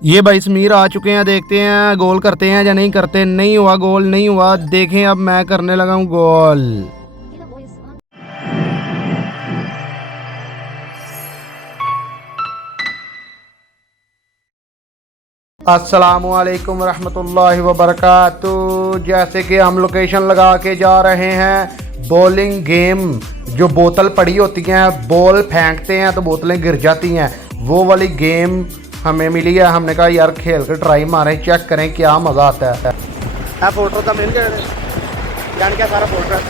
ये भाई समीर आ चुके हैं, देखते हैं गोल करते हैं या नहीं करते। नहीं हुआ गोल, नहीं हुआ। देखें अब मैं करने लगा हूँ गोल। अस्सलामुअलैकुम रहमतुल्लाहि व बरकातुहू। जैसे कि हम लोकेशन लगा के जा रहे हैं बॉलिंग गेम। जो बोतल पड़ी होती हैं, बॉल फेंकते हैं तो बोतलें गिर जाती हैं, वो वाली गेम हमें मिली है। हमने कहा यार खेल कर ट्राई मारें, चेक करें क्या मज़ा आता है। फोटो तो मिल गए जान क्या सारा फोटो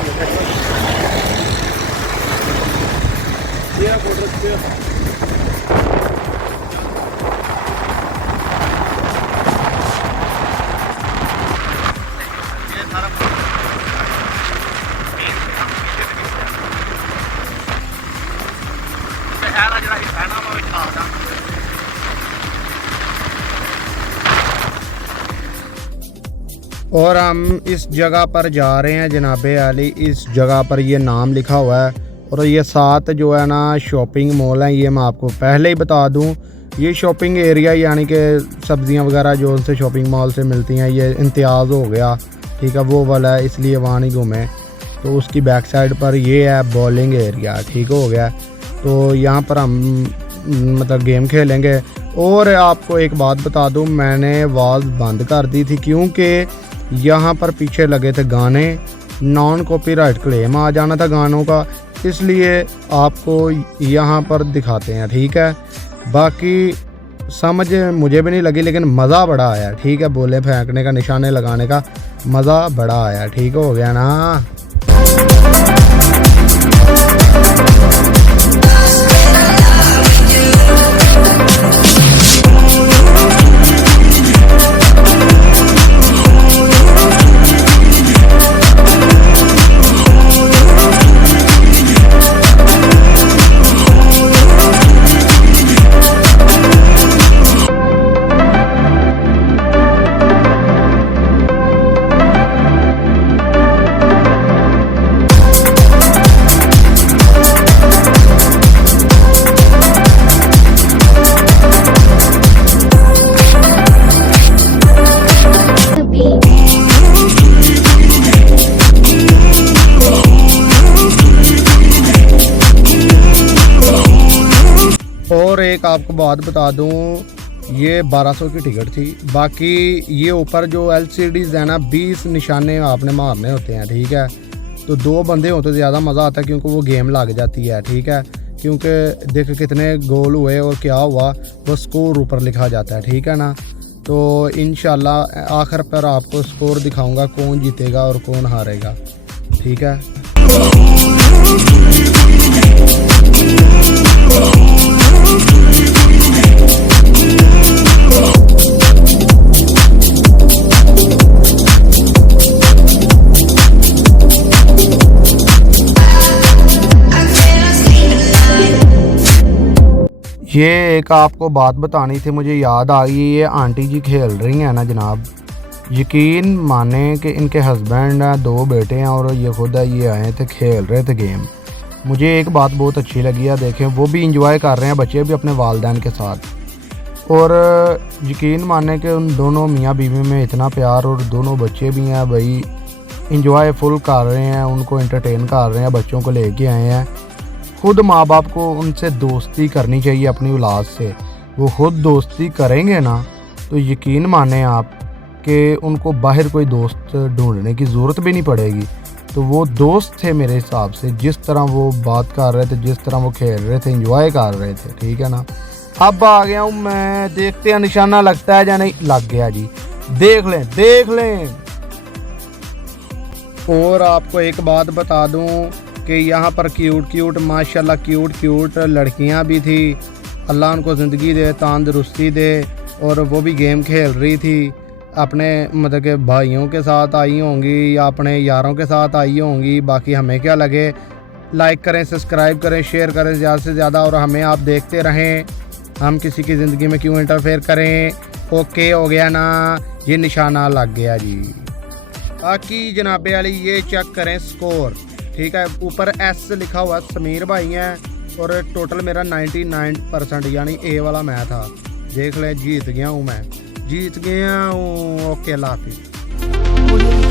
और हम इस जगह पर जा रहे हैं जनाबे आली। इस जगह पर ये नाम लिखा हुआ है और ये साथ जो है ना शॉपिंग मॉल है। ये मैं आपको पहले ही बता दूं, ये शॉपिंग एरिया यानी कि सब्जियां वगैरह जो उनसे शॉपिंग मॉल से मिलती हैं, ये इम्तियाज़ हो गया, ठीक है, वो वाला है, इसलिए वहाँ नहीं घूमे। तो उसकी बैक साइड पर ये है बॉलिंग एरिया, ठीक हो गया। तो यहाँ पर हम मतलब गेम खेलेंगे। और आपको एक बात बता दूँ, मैंने आवाज़ बंद कर दी थी क्योंकि यहाँ पर पीछे लगे थे गाने, नॉन कॉपीराइट क्लेम आ जाना था गानों का, इसलिए आपको यहाँ पर दिखाते हैं, ठीक है। बाकी समझ मुझे भी नहीं लगी, लेकिन मज़ा बड़ा आया, ठीक है। बोले फेंकने का, निशाने लगाने का मज़ा बड़ा आया, ठीक हो गया ना। और एक आपको बात बता दूं, ये 1200 की टिकट थी। बाकी ये ऊपर जो LCDs है ना, 20 निशाने आपने मारने होते हैं, ठीक है। तो 2 बंदे हो तो ज़्यादा मज़ा आता है क्योंकि वो गेम लग जाती है, ठीक है। क्योंकि देख कितने गोल हुए और क्या हुआ, वो स्कोर ऊपर लिखा जाता है, ठीक है ना। तो इंशाल्लाह आखिर पर आपको स्कोर दिखाऊंगा, कौन जीतेगा और कौन हारेगा, ठीक है। ये एक आपको बात बतानी थी, मुझे याद आ गई। ये आंटी जी खेल रही हैं ना जनाब, यकीन माने कि इनके हस्बैंड हैं, 2 बेटे हैं और ये खुद है, ये आए थे खेल रहे थे गेम। मुझे एक बात बहुत अच्छी लगी है, देखें वो भी इंजॉय कर रहे हैं, बच्चे भी अपने वालिदैन के साथ। और यकीन माने कि उन दोनों मियाँ बीवी में इतना प्यार, और दोनों बच्चे भी हैं भाई, इंजॉय फुल कर रहे हैं, उनको एंटरटेन कर रहे हैं, बच्चों को लेके आए हैं। खुद माँ बाप को उनसे दोस्ती करनी चाहिए अपनी औलाद से। वो खुद दोस्ती करेंगे ना तो यकीन माने आप कि उनको बाहर कोई दोस्त ढूंढने की ज़रूरत भी नहीं पड़ेगी। तो वो दोस्त थे मेरे हिसाब से, जिस तरह वो बात कर रहे थे, जिस तरह वो खेल रहे थे, एंजॉय कर रहे थे, ठीक है ना। अब आ गया हूँ मैं, देखते हैं निशाना लगता है या नहीं। लग गया जी, देख लें देख लें। और आपको एक बात बता दूँ कि यहाँ पर क्यूट माशाल्लाह क्यूट लड़कियाँ भी थी। अल्लाह उनको ज़िंदगी दे, तंदुरुस्ती दे। और वो भी गेम खेल रही थी, अपने मतलब के भाइयों के साथ आई होंगी या अपने यारों के साथ आई होंगी। बाकी हमें क्या लगे, लाइक करें, सब्सक्राइब करें, शेयर करें ज़्यादा से ज़्यादा, और हमें आप देखते रहें। हम किसी की ज़िंदगी में क्यों इंटरफेयर करें। ओके हो गया ना, ये निशाना लग गया जी। बाकी जनाबे वाली ये चेक करें स्कोर, ठीक है। ऊपर S लिखा हुआ, समीर भाई हैं, और टोटल मेरा 99% यानी A वाला मैं था। देख ले जीत गया हूँ मैं, जीत गया हूँ। ओके अल्लाह हाफिज़।